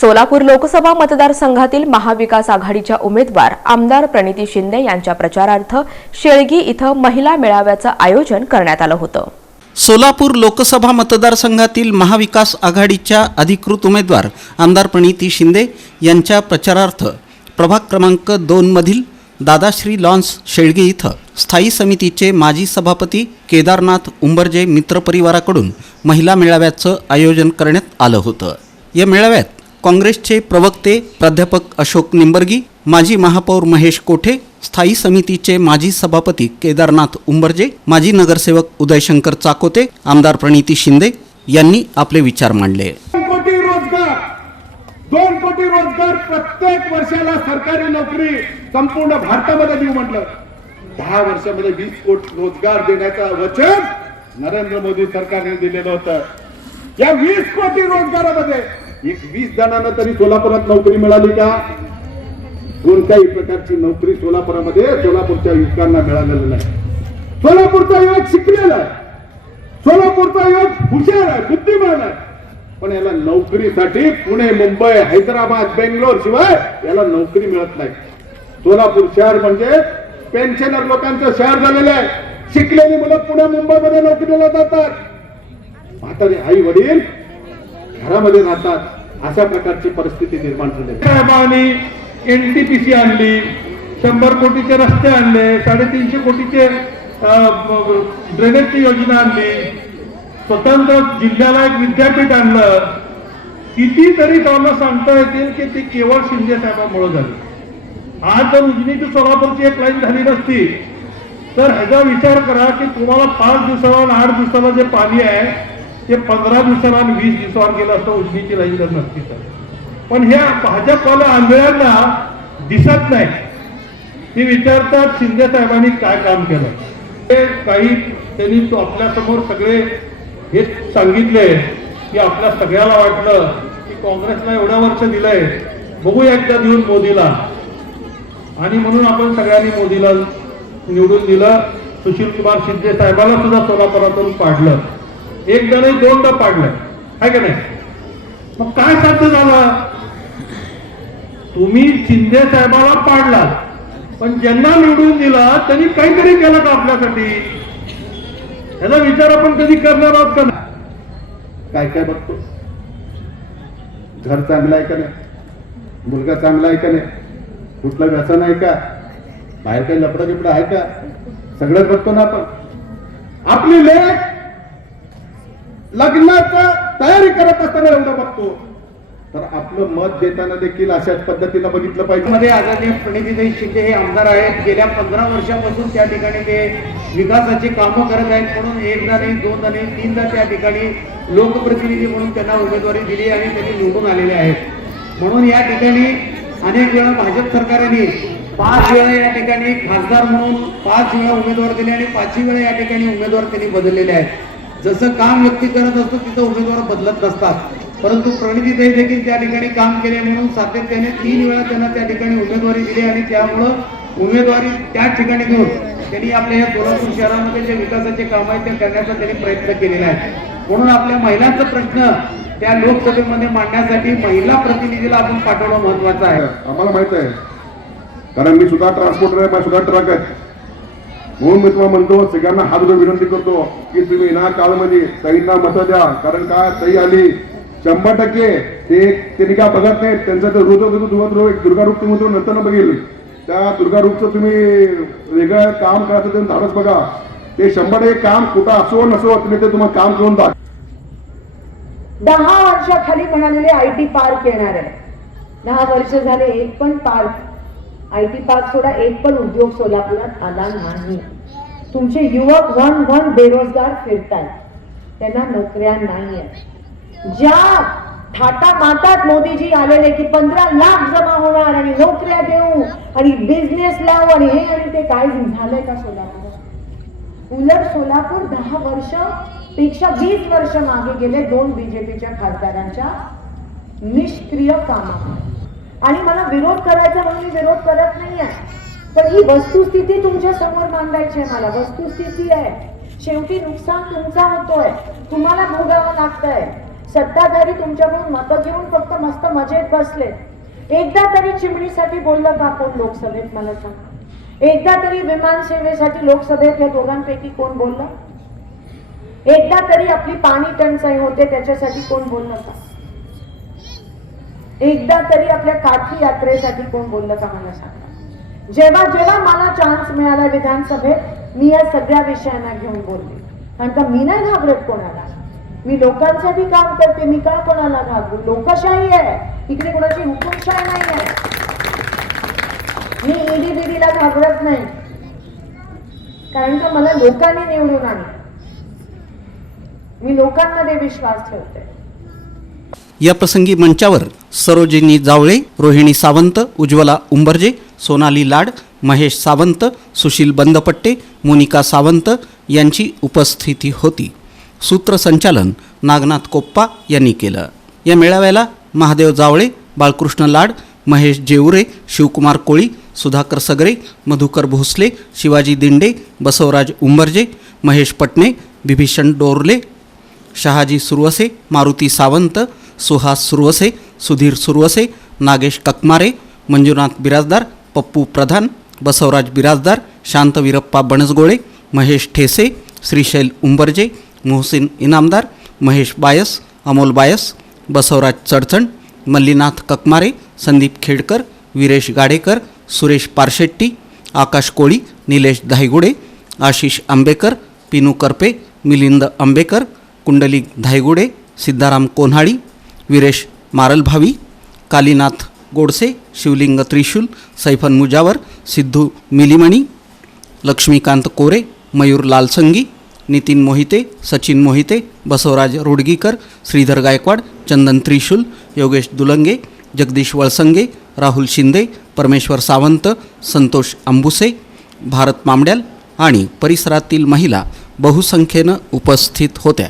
सोलापूर लोकसभा मतदारसंघातील महाविकास आघाडीच्या उमेदवार आमदार प्रणिती शिंदे यांच्या प्रचारार्थ शेळगी इथं महिला मेळाव्याचं आयोजन करण्यात आलं होतं. सोलापूर लोकसभा मतदारसंघातील महाविकास आघाडीच्या अधिकृत उमेदवार आमदार प्रणिती शिंदे यांच्या प्रचारार्थ प्रभाग क्रमांक दोनमधील दादाश्री लॉन्स शेळगी इथं स्थायी समितीचे माजी सभापती केदारनाथ उंबरजे मित्रपरिवाराकडून महिला मेळाव्याचं आयोजन करण्यात आलं होतं. या मेळाव्यात काँग्रेसचे प्रवक्ते प्राध्यापक अशोक निंबर्गी माजी महापौर महेश कोठे स्थायी समितीचे माजी सभापती केदारनाथ उंबरजे माजी नगरसेवक उदयशंकर चाकोते आमदार प्रणिती शिंदे यांनी आपले विचार मांडले. कोटी रोजगार दोन कोटी रोजगार प्रत्येक वर्षाला सरकारी नोकरी संपूर्ण भारतामध्ये देऊ म्हटलं. दहा वर्षामध्ये वीस कोटी रोजगार देण्याचं वचन नरेंद्र मोदी सरकारने दिलेलं होतं. या वीस कोटी रोजगारामध्ये एक वीस जणांना तरी सोलापुरात नोकरी मिळाली का? कोणत्याही प्रकारची नोकरी सोलापुरामध्ये सोलापूरच्या युवकांना मिळालेलं नाही. सोलापूरचा युवक शिकलेला आहे. सोलापूरचा युवक हुशार आहे बुद्धिमान आहे. पण याला नोकरीसाठी पुणे मुंबई हैदराबाद बेंगलोर शिवाय याला नोकरी मिळत नाही. सोलापूर शहर म्हणजे पेन्शनर लोकांचं शहर झालेलं आहे. शिकलेली मुलं पुणे मुंबईमध्ये नोकरीला जातात. म्हातारे आई वडील घरामध्ये राहतात अशा प्रकारची परिस्थिती निर्माण झाली साहेबांनी एनटीपीसी आणली शंभर कोटीचे रस्ते आणले साडेतीनशे कोटीचे ड्रेनेजची योजना आणली. स्वतंत्र जिल्ह्याला एक विद्यापीठ आणलं. कितीतरी त्यांना सांगता येतील की ती केवळ शिंदे साहेबांमुळे झाली. आज जर उजनी ते सोलापूरची एक लाईन झाली नसती तर ह्याचा विचार करा की तुम्हाला पाच दिवसाला आठ दिवसाला जे पाणी आहे ते पंधरा दिवसाला आणि वीस दिवसावर गेलं असतं उजनीची लाईन जर नसती तर पण ह्या भाजपवाल्या आंधळ्यांना दिसत नाही. ते विचारतात शिंदे साहेबांनी काय काम केलं ते काही त्यांनी तो आपल्यासमोर सगळे हे सांगितले की आपल्या सगळ्याला वाटलं की काँग्रेसला एवढ्या वर्ष दिलंय बघूया एकदा देऊन मोदीला. आणि म्हणून आपण सगळ्यांनी मोदीला निवडून दिलं. सुशील कुमार शिंदे साहेबांना सुद्धा सोलापुरातून पाडलं. एकदा नाही दोनदा पाडलं. आहे का नाही? मग काय साध्य झालं? तुम्ही शिंदे साहेबाला पाडला पण ज्यांना निवडून दिला त्यांनी काहीतरी केलं का आपल्यासाठी? ह्याचा विचार आपण कधी करणार आहोत का नाही? काय काय बघतो? घर चांगलं आहे का नाही? मुलगा चांगला आहे का नाही? कुठलं व्यसन आहे का? बाहेर काही लपडा बिपडा आहे का? सगळंच बघतो ना आपण. आपली लेख लग्नाचा तयारी करत असताना एवढं बघतो. तर आपलं मत देताना देखील अशाच पद्धतीनं बघितलं पाहिजे. मध्ये आदरणीय प्रणितीताई शिंदे हे आमदार आहेत. गेल्या पंधरा वर्षापासून त्या ठिकाणी ते विकासाची कामं करत आहेत म्हणून एकदा नाही दोनदा नाही तीनदा त्या ठिकाणी लोकप्रतिनिधी म्हणून त्यांना उमेदवारी दिली आणि त्यांनी निवडून आलेले आहेत. म्हणून या ठिकाणी अनेक वेळा भाजप सरकारने पाच वेळा या ठिकाणी खासदार म्हणून पाच वेळा उमेदवार दिले आणि पाचही वेळा या ठिकाणी उमेदवार त्यांनी बदललेले आहेत. जसं काम व्यक्ती करत असतो तिथं उमेदवार बदलत नसतात. परंतु प्रणितीताई देखील त्या ठिकाणी काम केले म्हणून सातत्याने तीन वेळा त्यांना त्या ठिकाणी उमेदवारी दिली आणि त्यामुळं उमेदवारी त्याच ठिकाणी घेऊन त्यांनी आपल्या या सोलापूर शहरामध्ये जे विकासाचे काम आहेत ते करण्याचा त्यांनी प्रयत्न केलेला आहे. म्हणून आपल्या महिलांचा प्रश्न त्या लोकसभेमध्ये मांडण्यासाठी महिला प्रतिनिधीला आपण पाठवणं महत्वाचं आहे. आम्हाला माहीत आहे. कारण मी सुद्धा ट्रान्सपोर्टर आहे सुद्धा ट्रक आहे म्हणून मी तुम्हाला म्हणतो सगळ्यांना हात जोडून विनंती करतो की तुम्ही ना काळमध्ये ताईंना मतं द्या. कारण का? ताई आली. शंभर टक्के. ते त्यांनी काय बघत नाही त्यांचा ते रोज तुम्हाला एक दुर्गा रूप तुम्ही नंतर बघेल त्या दुर्गारूपचं तुम्ही वेगळं काम करायचं ते धाडस बघा. ते शंभर टक्के काम कुठं असो नसो तुम्ही ते तुम्हाला काम करून दाखवा दहा वर्षाखाली म्हणालेले आय टी पार्क येणार आहे. दहा वर्ष झाले एक पण पार्क आय टी पार्क सोडा एक पण उद्योग सोलापुरात आला नाही. तुमचे युवक वन वन बेरोजगार फिरतात त्यांना नोकऱ्या नाही आहेत ज्या थाटा मातात मोदीजी आलेले की पंधरा लाख जमा होणार आणि नोकऱ्या देऊ आणि बिझनेस लावू आणि हे आणि ते काय झालंय का सोलापूर उलट सोलापूर दहा वर्षपेक्षा वीस वर्ष मागे गेले दोन बीजेपीच्या खासदारांच्या निष्क्रिय कामा आणि मला विरोध करायचा म्हणून मी विरोध करत नाही आहे पण ही वस्तुस्थिती तुमच्यासमोर मांडायची आहे मला. वस्तुस्थिती आहे. शेवटी नुकसान तुमचा होतोय. तुम्हाला भोगावं लागतंय. सत्ताधारी तुमच्याकडून मतं घेऊन फक्त मस्त मजेत बसले. एकदा तरी चिमणीसाठी बोललं का कोण लोकसभेत? मला सांग. एकदा तरी विमान सेवेसाठी लोकसभेत या दोघांपैकी कोण बोललं? एकदा तरी आपली पाणी टंचाई होते त्याच्यासाठी कोण बोललं का? एकदा तरी आपल्या काठी यात्रेसाठी कोण बोललं का मला सांगा? जेव्हा जेव्हा मला चान्स मिळाला विधानसभेत मी या सगळ्या विषयांना घेऊन बोलले. कारण का मी नाही घाबरत कोणाला. मी लोकांसाठी काम करते मी का कोणाला घाबरू? लोकशाही आहे. इकडे कोणाची हुकुमशाही नाही आहे मी ईडी बीडीला घाबरत नाही. कारण का मला लोकांनी निवडून आणलं. मी लोकांमध्ये विश्वास ठेवते. या प्रसंगी मंचावर सरोजिनी जावळे रोहिणी सावंत उज्ज्वला उंबर्जे सोनाली लाड महेश सावंत सुशील बंदपट्टे मोनिका सावंत यांची उपस्थिती होती. सूत्रसंचालन नागनाथ कोप्पा यांनी केलं. या मेळाव्याला महादेव जावळे बाळकृष्ण लाड महेश जेवरे शिवकुमार कोळी सुधाकर सगरे मधुकर भोसले शिवाजी दिंडे बसवराज उंबर्जे महेश पटणे बिभीषण डोरले शहाजी सुरवसे मारुती सावंत सुहास सुरवसे सुधीर सुरवसे नागेश ककमारे मंजुनाथ बिराजदार पप्पू प्रधान बसवराज बिराजदार शांत विरप्पा बनसगोळे महेश ठेसे श्रीशैल उंबरजे मोहसिन इनामदार महेश बायस अमोल बायस बसवराज चडचण मल्लीनाथ ककमारे संदीप खेडकर विरेश गाडेकर सुरेश पारशेट्टी आकाश कोळी निलेश धायगुडे आशिष आंबेकर पिनू करपे मिलिंद आंबेकर कुंडलिक धायगुडे सिद्धाराम कोन्हाळी विरेश मारलभावी कालीनाथ गोडसे शिवलिंग त्रिशूल सैफन मुजावर सिद्धू मिलिमणी लक्ष्मीकांत कोरे मयूर लालसंगी नितीन मोहिते सचिन मोहिते बसवराज रोडगीकर श्रीधर गायकवाड चंदन त्रिशूल योगेश दुलंगे जगदीश वळसंगे राहुल शिंदे परमेश्वर सावंत संतोष अंबुसे भारत मामड्याल आणि परिसरातील महिला बहुसंख्येनं उपस्थित होत्या.